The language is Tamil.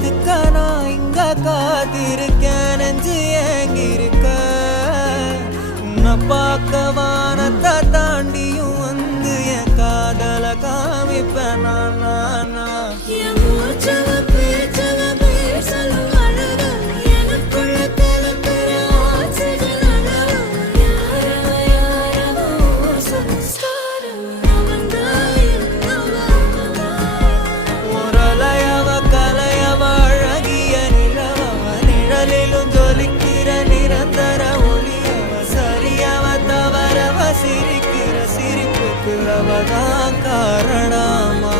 காத்துக்க நான் இங்க காத்திருக்கேன் நெஞ்சு ஏங்கிருக்க உன்னை பார்க்க வானத்தை தாண்டியும் வந்து என் காதல காமிப்பேன் நான் சிரிக்கிற சிரிப்புக்கு அவதான் காரணமா